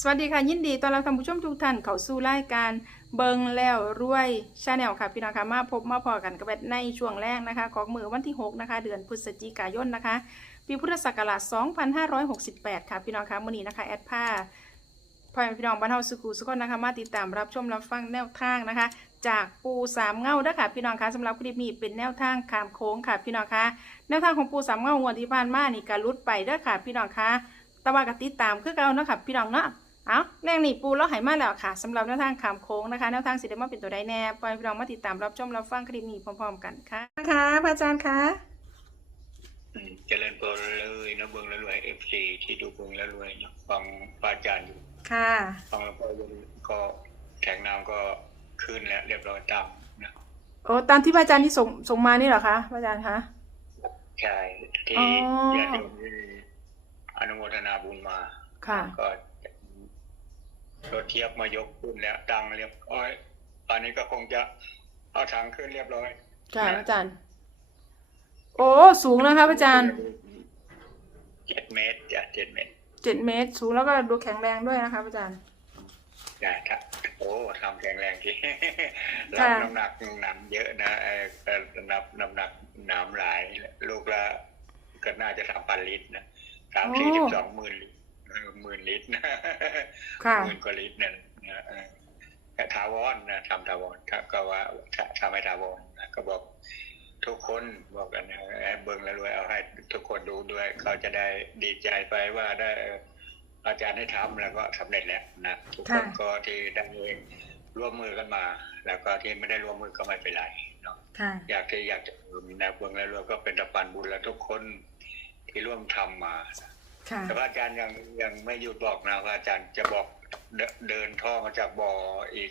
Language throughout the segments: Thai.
สวัสดีค่ะ ยินดีตอนเรับท่านผู้ชมทุกท่านเข้าสู่รายการเบิงแล้วรวยชาแนลค่ะ พี่น้องค่ะมาพบมาพอกันกับแบทในช่วงแรกนะคะ ของมือวันที่ 6 นะคะ เดือนพฤศจิกายนนะคะ ปีพุทธศักราช 2568 ค่ะ พี่น้องค่ะมื้อนี้นะคะ แอดผ้าพ่อแม่พี่น้องบ้านเฮาสุขุสุขคนนะคะ มาติดตามรับชมรับฟังแนวทางนะคะ จากปูสามเงาเด้อค่ะ พี่น้องคะสำหรับคลิปนี้เป็นแนวทางขามโค้งค่ะ พี่น้องคะแนวทางของปูสามเงางวดที่ผ่านมานี่ก็หลุดไปเด้อค่ะ พี่น้องคะแต่ว่าก็ติดตามคือเก่าเนาะค่ะ พี่น้องเนาะ เอาแรงนี่ปูเราใหายมาแล้วค่ะสำหรับแนวทางขามโค้งนะคะแนวทางสีเดมาเป็นตัวใดแน่ปล่อยพี่น้องมาติดตามรับชมรับฟังคลิปนี้พร้อมๆกันค่ะนะคะพระอาจารย์คะอืมเจริญพรเลยนะเบิงแล้วรวยเอฟซีที่ดูเบิงแล้วรวยเนาะฟังปาจารย์อยู่ค่ะฟังแล้วก็ยังก็แข่งน้ำก็ขึ้นแล้วเรียบร้อยตามนะโอ้ตามที่พระอาจารย์ที่ส่งส่งมานี่เหรอคะพระอาจารย์คะใช่ที่อ๋อญาติโยมที่อนุโมทนาบุญมาค่ะก็ รถเทียบมายกขึ้นแล้วตังเรียบร้อยตอนนี้ก็คงจะเอาถังขึ้นเรียบร้อยค่ะพระอาจารย์ โอ้สูงนะคะพระอาจารย์เจ็ดเมตรจ้ะเจ็ดเมตรเจ็ดเมตร สูงแล้วก็ดูแข็งแรงด้วยนะคะพระอาจารย์จ้ะครับโอ้ทำแข็งแรงทีรับค่ะน้ำหนักหนักเยอะนะเออเอ่อนับน้ำหนักหนามหลาย ลูกละก็น่าจะสามพันลิตรนะสามสี่สิบสองหมื่นลิตรเออ หมื่นลิตรนะค่ะหมื่นกว่าลิตรเนี่ยนะเออแต่ทาวอนนะทำทาวอนถ้าก็ว่าถ้าทำให้ทาวอนนะก็บอกทุกคนบอกกันนะแอบเบิ้งแล้วรวยเอาให้ทุกคนดูด้วย เขาจะได้ดีใจไปว่าได้เอออาจารย์ให้ทำแล้วก็สำเร็จแล้วนะทุกคนค่ะก็ที่ได้ร่วมมือกันมา แล้วก็ที่ไม่ได้ร่วมมือก็ไม่เป็นไรเนาะค่ะอยากที่อยากจะมีแนวเบิ้งแล้วรวยก็เป็นตะปันบุญแล้วทุกคนที่ร่วมทำมาค่ะ แต่ว่าอาจารย์ยังยังไม่หยุดบอกนะว่าอาจารย์จะบอกเดเดินท่อมาจากบ่ออีก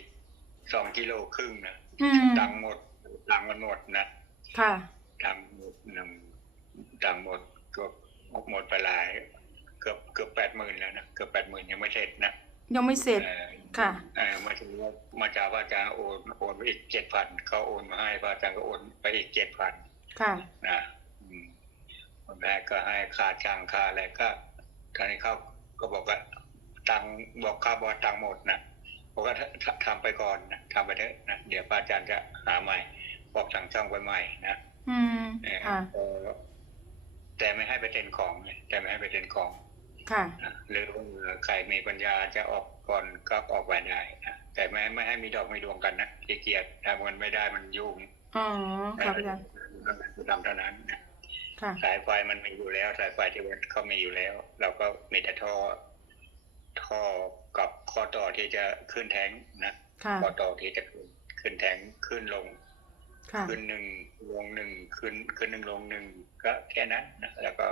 สองกิโลครึ่งนะอืมตังค์หมดตังค์มันหมดนะค่ะตังค์หมดนำตังค์หมดเกือบหมดไปหลายเกือบเกือบแปดหมื่นแล้วนะเกือบแปดหมื่นยังไม่เสร็จนะยังไม่เสร็จเอ่อค่ะเอ่อมาถึงว่ามาจากว่าอาจารย์โอนโอนไปอีกเจ็ดพันเขาโอนมาให้พระอาจารย์ก็โอนไปอีกเจ็ดพันค่ะนะอืมคน แรกก็ให้ค่าจ้างค่าอะไรก็ตอนนี้เขาก็บอกว่าตังค์บอกค่าบอลตังค์หมดนะบอกว่าถ้าถ้าทำไปก่อนนะทำไปเถอะนะเดี๋ยวป้าอาจารย์จะหาใหม่บอกทางช่องไปใหม่นะอืมเออค่ะเออแต่ไม่ให้ไปเซ็นของไงแต่ไม่ให้ไปเซ็นของ ค่ะนะหรือว่าใครมีปัญญาจะออกก่อนก็ออกไปได้นะแต่ไม่ไม่ให้มีดอกมีดวงกันนะขี้เกียจทำมันไม่ได้มันยุ่งอ๋อค่ะพระอาจารย์ทำเท่านั้นนะค่ะ สายไฟมันมีอยู่แล้ว สายไฟที่วัดเขามีอยู่แล้ว เราก็มีแต่ท่อ ท่อกับข้อต่อที่จะขึ้นแทงนะค่ะข้อต่อที่จะขึ้นขึ้นแทงขึ้นลงค่ะขึ้นหนึ่งลงหนึ่งขึ้นขึ้นหนึ่งลงหนึ่งก็แค่นั้นนะแล้วก็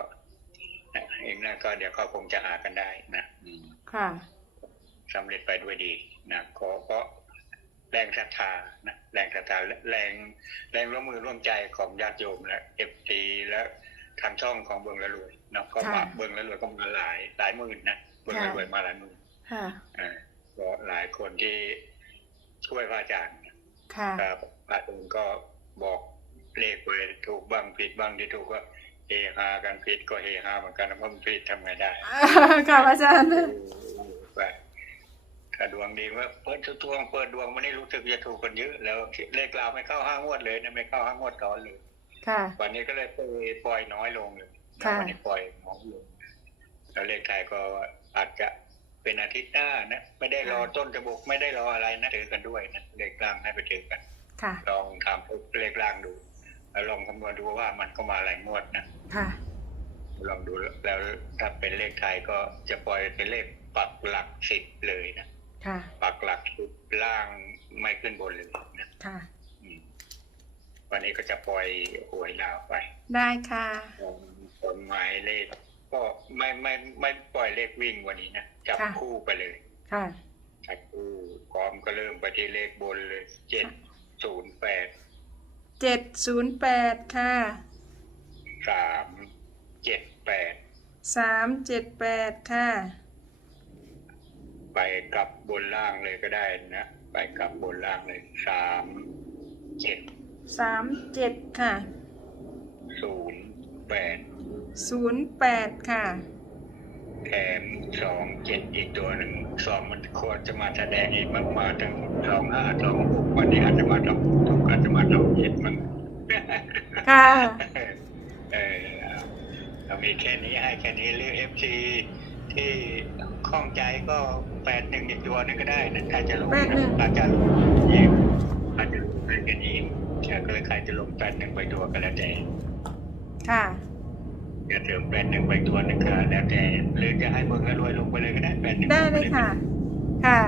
นะเองนะก็เดี๋ยวเขาคงจะหากันได้นะอืมค่ะสำเร็จไปด้วยดีนะขอเพราะแรงศรัทธานะแรงศรัทธาและแรงแรงร่วมมือร่วมใจของญาติโยมและเอฟซีและ ทางช่องของเบิงละรวยเนาะก็มาค่ะเบิงละรวยก็มาหลายหลายหมื่นนะเบิงละรวยมาหลายหมื่นค่ะอ่าก็หลายคนที่ช่วยพระอาจารย์นะค่ะครับพระอาจารย์ก็บอกเลขไปถูกบ้างผิดบ้างที่ถูกก็เฮฮากันผิดก็เฮฮาเหมือนกันนะเพราะมันผิดทำไงได้ค่ะพระอาจารย์ไปถ้าดวงดีว่าเปิดทุกดวงเปิดดวงมันนี่รู้สึกจะถูกกันเยอะแล้วเลขเราไม่เข้าห้างวดเลยนะไม่เข้าห้างวดก่อนเลย ค่ะ วันนี้ก็เลยปล่อยปล่อยน้อยลงเลยค่ะวันี้ปล่อยน้อยลงแล้วเลขไทยก็อาจจะเป็นอาทิตย์หน้านะไม่ได้รอต้นจะบุกไม่ได้รออะไรนะถือกันด้วยนะเลขกลางให้ไปถือกันค่ะลองทำเลขล่างดูแล้วลองคำนวณดูว่ามันก็มาหลายงวดนะค่ะลองดูแล้วถ้าเป็นเลขไทยก็จะปล่อยเป็นเลขปักหลักสิบเลยนะค่ะปักหลักสิบล่างไม่ขึ้นบนเลยนะค่ะอืม วันนี้ก็จะปล่อยหวยลาวไป ได้ค่ะผลหมายเลขก็ไม่ไม่ไม่ปล่อยเลขวิ่งวันนี้นะจับค่ะคู่ไปเลย ค่ะจับคู่พร้อมก็เริ่มไปที่เลขบนเลยเจ็ดศูนย์แปดเจ็ดศูนย์แปดค่ะสามเจ็ดแปดสามเจ็ดแปดค่ะ ไปกลับบนล่างเลยก็ได้นะ ไปกลับบนล่างเลยสามเจ็ด สามเจ็ดค่ะศูนย์แปดศูนย์แปดค่ะ แถมสองเจ็ดอีกตัวหนึ่งสองมันควรจะมาแสดงอีกมันมาถึงสองห้าสองหกวันนี้อาจจะมาทำทุกอาจจะมาทำเจ็ดมันค่ะเออเรามีแค่นี้ให้แค่นี้หรือเอฟซีที่ข้องใจก็แปดหนึ่งอีกตัวหนึงก็ได้นะถ้าจะลงแปดหนึ่งอาจจะลงยิงอาจจะลงไปกันยิง ก็เลยใครจะลงแปดหนึ่งไปตัวก็แล้วแต่ค่ะจะเติมแปดหนึ่งไปตัวหนึงก็แล้วแต่หรือจะให้เบิ่งรวยลงไปเลยก็ได้แปดหนึ่งได้เลยค่ะ ค่ะ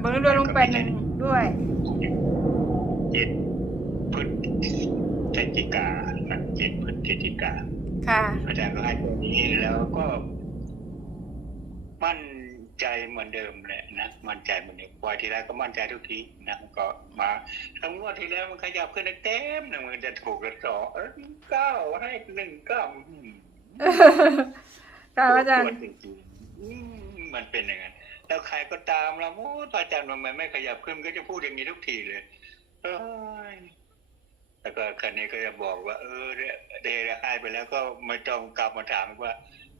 เบิ้งรวยลงไปหนึ่งด้วยเจ็ดพฤศจิกานะเจ็ดพฤศจิกาค่ะอาจารย์ก็ให้ตัวนี้แล้วก็ มัน ใจเหมือนเดิมแหละนะมั่นใจเหมือนเดิมปล่อยทีแรกก็มั่นใจทุกทีนะก็มาทั้งงวดที่แล้วมันขยับขึ้นได้เต็มหนึ่งมันจะถูกกระสองเอ้ยเก้าให้หนึ่งเก้าอืมค่ะอาจารย์ปวดจริงๆอืมมันเป็นอย่างนั้นแล้วใครก็ตามเราโอ้พระอาจารย์ทำไมไม่ขยับขึ้นก็จะพูดอย่างนี้ทุกทีเลยเอ้ยแล้วก็คันนี้ก็จะบอกว่า เออเดเดให้ไปแล้วก็ไม่ต้องกลับมาถามว่า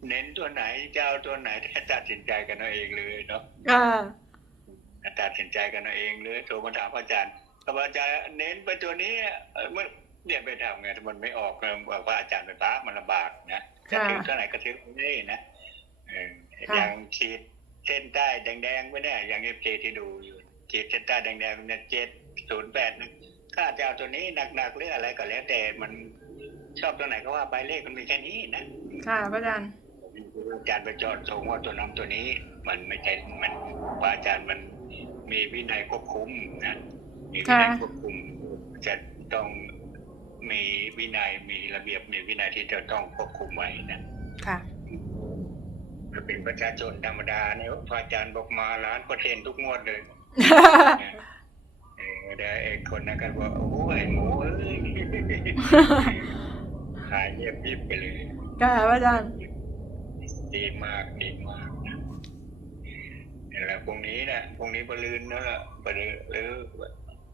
เน้นตัวไหนจะเอาตัวไหนให้ตัดสินใจกันเอาเองเลยเนาะค่ะตัดสินใจกันเอาเองเลยโทรมาถามพระอาจารย์พระอาจารย์เน้นไปตัวนี้เออมันเนี่ยไปทำไงถ้ามันไม่ออกก็บอกว่าอาจารย์ไปป้ามันลำบากนะกระค่ะทึกเท่าไหร่กระทึกไม่ได้นะเออค่ะอย่างขีดเส้นใต้แดงๆไว้เนี่ยอย่างเอฟที่ดูอยู่ขีดเส้นใต้แดงๆเนี่ยเจ็ดศูนย์แปดถ้าจะเอาตัวนี้หนักๆหรืออะไรก็แล้วแต่มันชอบตัวไหนก็ว่าไปเลขมันมีแค่นี้นะ ค่ะพระอาจารย์ อาจารย์ไปจอดตรงว่าตัวน้ำตัวนี้ มันไม่ใช่มันพระอาจารย์มันมีวินัยควบคุมนะมีวินัยค่ะควบคุมจะต้องมีวินัยมีระเบียบมีวินัยที่จะต้องควบคุมไว้นะค่ะจะเป็นประชาชนธรรมดาเนี่ยพระอาจารย์บอกมาล้านเปอร์เซ็นต์ทุกงวดเลยเออเดี๋ยวไอ้คนนั้นก็บอกโอ้ยหมูเอ้ยหายเงียบยิบไปเลยค่ะพระอาจารย์ ดีมากดีมากนะนี่แหละพรุ่งนี้นะพรุ่งนี้บลืนนะละบลืนหรือ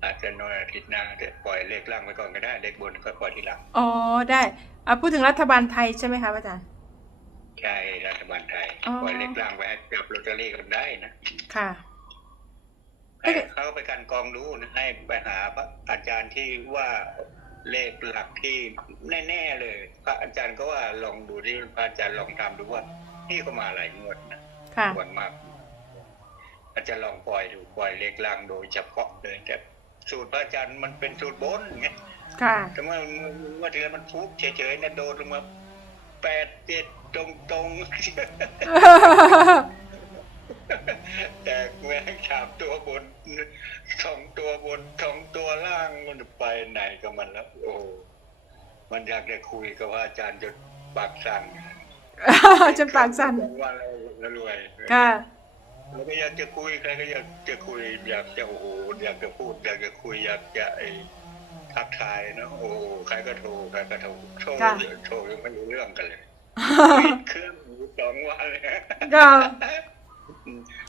อาจจะนอนอาทิตย์หน้าเดี๋ยวปล่อยเลขล่างไปก่อนก็ได้เลขบนก็ปล่อยทีหลังอ๋อได้อะพูดถึงรัฐบาลไทยใช่ไหมคะพระอาจารย์ใช่รัฐบาลไทยอ๋อปล่อยเลขล่างไปให้จับลอตเตอรี่กันได้นะค่ะให้เขาไปกันกองรู้นะให้ไปหาพระอาจารย์ที่ว่า เลขหลักที่แน่ๆเลย พระอาจารย์ก็ว่าลองดูที่พระอาจารย์ลองทำดูว่า นี่ก็มาหลายงวดนะค่ะส่วนมากอาจจะลองปล่อยดูปล่อยเลขล่างโดยเฉพาะเลยแต่สูตรพระอาจารย์มันเป็นสูตรบนไงค่ะแต่ว่าเมื่อเดือนมันฟุกเฉยๆนะโดนลงมาแปดเจ็ดตรงๆ แต่แม่งสามตัวบนสองตัวบนสองตัวล่างมันไปไหนกับมันแล้ว โอ้มันอยากจะคุยกับพระอาจารย์จนปากสั่นจนปากสั่นว่าเรารวยค่ะแล้วก็อยากจะคุยใครก็อยากจะคุย อยากจะโอ้โหอยากจะพูด อยากจะคุย อยากจะไอ้ทักทายเนอะโอ้โหใครก็โทรใครก็โทรโทรค่ะโทรยังไม่รู้เรื่องกันเลยปิดเครื่องอยู่สองวันเลยค่ะ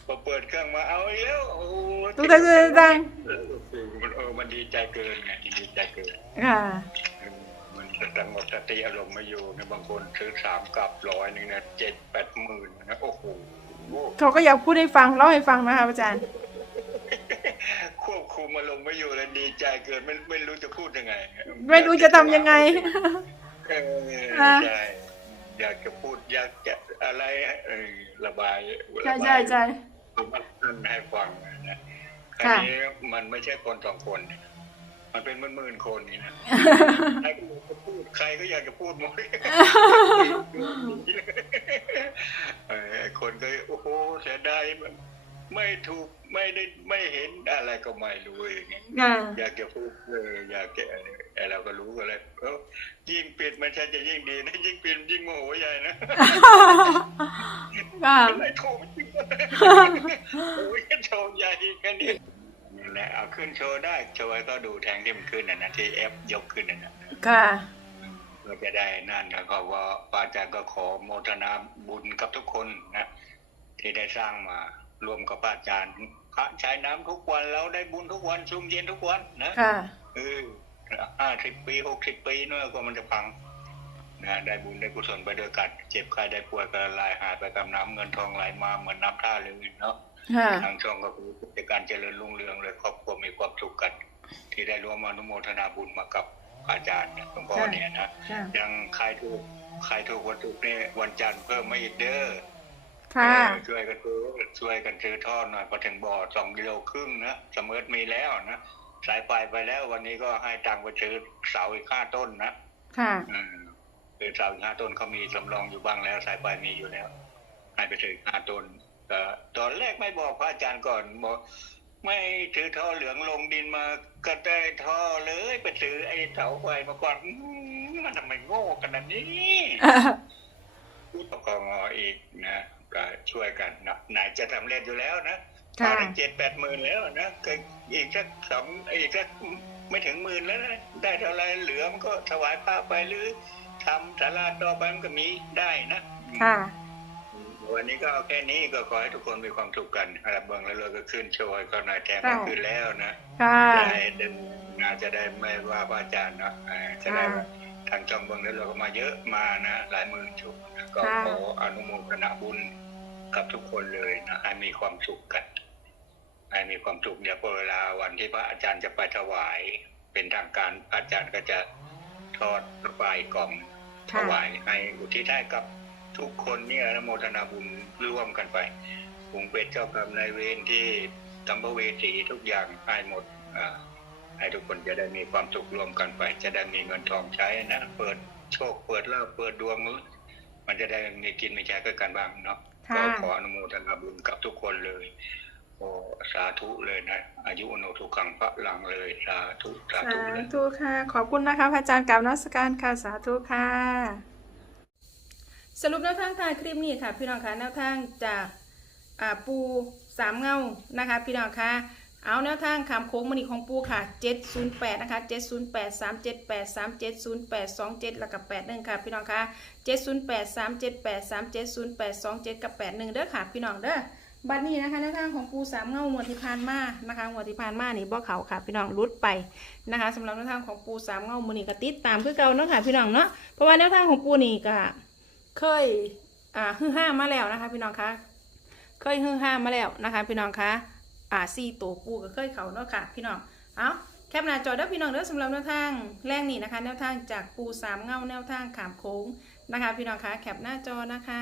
พอเปิดเครื่องมาเอาอีกแล้วโอ้โหตุ๊กตาตุ๊กตาเออมันเออมันดีใจเกินไงดีใจเกินค่ะเออมันจะตั้งหมดสติอารมณ์ไม่อยู่นะบางคนซื้อสามกับร้อยหนึ่งนะเจ็ดแปดหมื่นนะโอ้โหเขาก็อยากพูดให้ฟังเล่าให้ฟังนะคะพระอาจารย์ ควบคุมอารมณ์ไม่อยู่เลยดีใจเกินไม่ไม่รู้จะพูดยังไง ไม่รู้จะทำยังไงเอออะใช่ อยากจะพูดอยากจะอะไรเออระบายใช่ระบายใช่ใช่มันให้ฟังนะคค่ะราวนี้มันไม่ใช่คนสองคนมันเป็นหมื่นๆคนนี่นะ ใครก็อยากจะพูดใครก็อยากจะพูดหมดเออไอ้คนก็โอ้โหเสียดายมัน ไม่ถูกไม่ได้ไม่เห็นอะไรก็ไม่รู้อย่างเงี้ยค่ะอยากจะพูดเอออยากจะไอ้เราก็รู้กันเลยเอ้ายิ่งปิดมันใช่จะยิ่งดีนะยิ่งปิดยิ่งโมโหใหญ่นะค่ะอะไรโทรไม่จริงโอ้ยโชว์ใหญ่กันนี่นี่แหละเอาขึ้นโชว์ได้โชว์ไว้ก็ดูแทงที่มันขึ้นน่ะนะที่เอฟยกขึ้นน่ะนะค่ะก็จะได้นั่นแล้วก็ว่าป้าอาจารย์ก็ขอโมทนาบุญกับทุกคนนะที่ได้สร้างมา รวมกับป้าอาจารย์พระใช้น้ำทุกวันเราได้บุญทุกวันชุ่มเย็นทุกวันนะค่ะเออห้าสิบปีหกสิบปีนู่นก็มันจะพังนะได้บุญได้กุศลไปด้วยกันเจ็บใครได้ป่วยก็ละลายหายไปกับน้ำเงินทองไหลมาเหมือนน้ำท่าเลยเนาะค่ะทางช่องก็คือกิจการเจริญรุ่งเรืองเลยครอบครัวมีความสุขกัน ที่ได้ร่วมอนุโมทนาบุญมากับอาจารย์หลวงพ่อเนี่ยนะค่ะยังใครถูกใครถูกวันถูกนี่วันจันทร์เพิ่มมาอีกเด้อ ค่ะเออช่วยกันซื้อช่วยกันซื้อทอดหน่อยพอถึงบ่อสองกิโลครึ่งนะเสมอมีแล้วนะสายไฟไปแล้ววันนี้ก็ให้ตังค์ไปซื้อเสาอีกห้าต้นนะค่ะอืมคือเสาอีกห้าต้นเขามีสำรองอยู่บ้างแล้ว สายไฟมีอยู่แล้วให้ไปซื้ออีกห้าต้นก็ตอนแรกไม่บอกพระอาจารย์ก่อนบอกไม่ถือท่อเหลืองลงดินมาก็ได้ท่อเลยไปซื้อไอ้เสาไฟมาก่อนอื้อมันทำไมโง่ขนาดนี้ปกงอีกนะ ก็ช่วยกันนะไหนจะทำเร็จอยู่แล้วนะค่ะได้เจ็ดแปดหมื่นแล้วนะก็อีกสักสองอีกสักไม่ถึงหมื่นแล้วนะได้เท่าไรเหลือมันก็ถวายพระไปหรือทำศาลาต่อไปมันก็มีได้นะค่ะวันนี้ก็เอาแค่นี้ก็ขอให้ทุกคนมีความสุขกันรับเบิงแล้วเราก็ขึ้นโชยก็หน่อยแจ้งค่ะมาขึ้นแล้วนะค่ะจะได้เดินงานจะได้ไม่ว่าพระอาจารย์เนาะเออจะได้ค่ะทางจอมเบิงแล้วเราก็มาเยอะมานะหลายหมื่นชุดนะก็ค่ะขออนุโมทนาบุญ กับทุกคนเลยนะให้มีความสุขกันให้มีความสุขเดี๋ยวพอเวลาวันที่พระอาจารย์จะไปถวาย เป็นทางการพระอาจารย์ก็จะทอดไฟกล่องถค่ะวายให้อุทิศให้กับทุกคนเนี่ยอนุโมทนาบุญร่วมกันไปผงเป็นเจ้ากรรมนายเวรที่ตัมภเวสีทุกอย่างให้หมดอ่าให้ทุกคนจะได้มีความสุขร่วมกันไป จะได้มีเงินทองใช้นะ เปิดโชคเปิดลาภเปิดดวงมันจะได้มีกินมีใช้กันบ้างเนาะค่ะ ก็ขออนุโมทนาบุญกับทุกคนเลยโอ้สาธุเลยนะ อายุอโนทุกขังพระลังเลยสาธุสาสาธุเลยธุค่ะ ขอบคุณนะคะพระอาจารย์กล่าวนมัสการค่ะสาธุค่ะ สรุปแนวทางทางคลิปนี้ค่ะ พี่น้องคะแนวทางจากอ่าปูสามเงานะคะ พี่น้องคะ เอาแนวทางคำโค้งมณีของปูค่ะ 708 นะคะ 708 378 3708 27 แล้วกับ 81 ค่ะ พี่น้องค่ะ 708 378 3708 27 กับ 81 เด้อค่ะ พี่น้องเด้อบัดนี้นะคะแนวทางของปูสามเงางวดที่ผ่านมานะคะงวดที่ผ่านมานี่บ่เขาค่ะ พี่น้องรุดไปนะคะสำหรับแนวทางของปูสามเงามือนี่ก็ติดตามคือเก่าเนาะค่ะ พี่น้องเนาะเพราะว่าแนวทางของปูนี่ก็เคยอ่าฮือห้ามาแล้วนะคะ พี่น้องคะเคยฮือห้ามาแล้วนะคะ พี่น้องคะ อ่าสี่ตัวปูก็เคยเขาเนาะค่ะ พี่น้อง เอาแคปหน้าจอเด้อพี่น้องเด้อสำหรับแนวทางแรกนี่นะคะ แนวทางจากปูสามเงาแนวทางขามโค้งนะคะ พี่น้องคะแคปหน้าจอนะคะ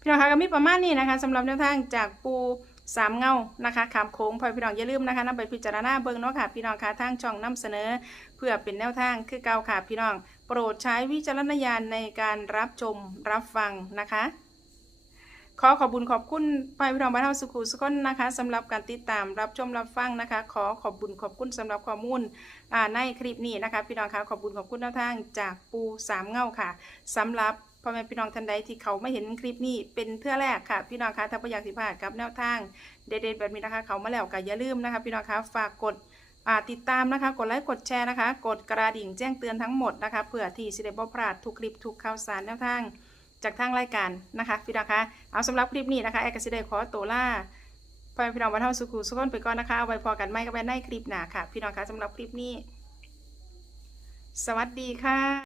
พี่น้องคะก็มีประมาณนี้นะคะสำหรับแนวทางจากปูสามเงานะคะขามโค้งพอพี่น้องอย่าลืมนะคะนำไปพิจารณาเบิ่งเนาะค่ะพี่น้องคะทางช่องนำเสนอ เพื่อเป็นแนวทางคือเก่าค่ะพี่น้อง โปรดใช้วิจารณญาณในการรับชมรับฟังนะคะ ขอขอบคุญขอบคุณไปพี่น้องบ้านเฮาสุขุสุขคนนะคะสำหรับการติดตามรับชมรับฟังนะคะ ขอขอบคุญขอบคุณสำหรับข้อมูลอ่าในคลิปนี้นะคะ พี่น้องคะขอบคุญขอบคุณแนวทางจากปูสามเงาค่ะสำหรับพ่อแม่พี่น้องท่านใดที่เขาไม่เห็นคลิปนี้เป็นเทื่อแรกค่ะ พี่น้องคะถ้าไม่อยากสิพลาดกับแนวทางเด็ดๆแบบนี้นะคะ เขามาแล้วก็อย่าลืมนะคะ พี่น้องคะฝากกดติดตามนะคะ กดไลค์กดแชร์นะคะ กดกระดิ่งแจ้งเตือนทั้งหมดนะคะเพื่อที่สิได้บ่พลาดทุกคลิปทุกข่าวสารแนวทาง จากทางรายการนะคะพี่น้องคะเอาสำหรับคลิปนี้นะคะแอร์กสิได้ขอตัวล่าพ่อพี่น้องวันเท่าสุขุสุขนไปก่อนนะคะเอาไว้พอกันไม่ก็ไปในคลิปหน้าค่ะ พี่น้องคะสำหรับคลิปนี้ สวัสดีค่ะ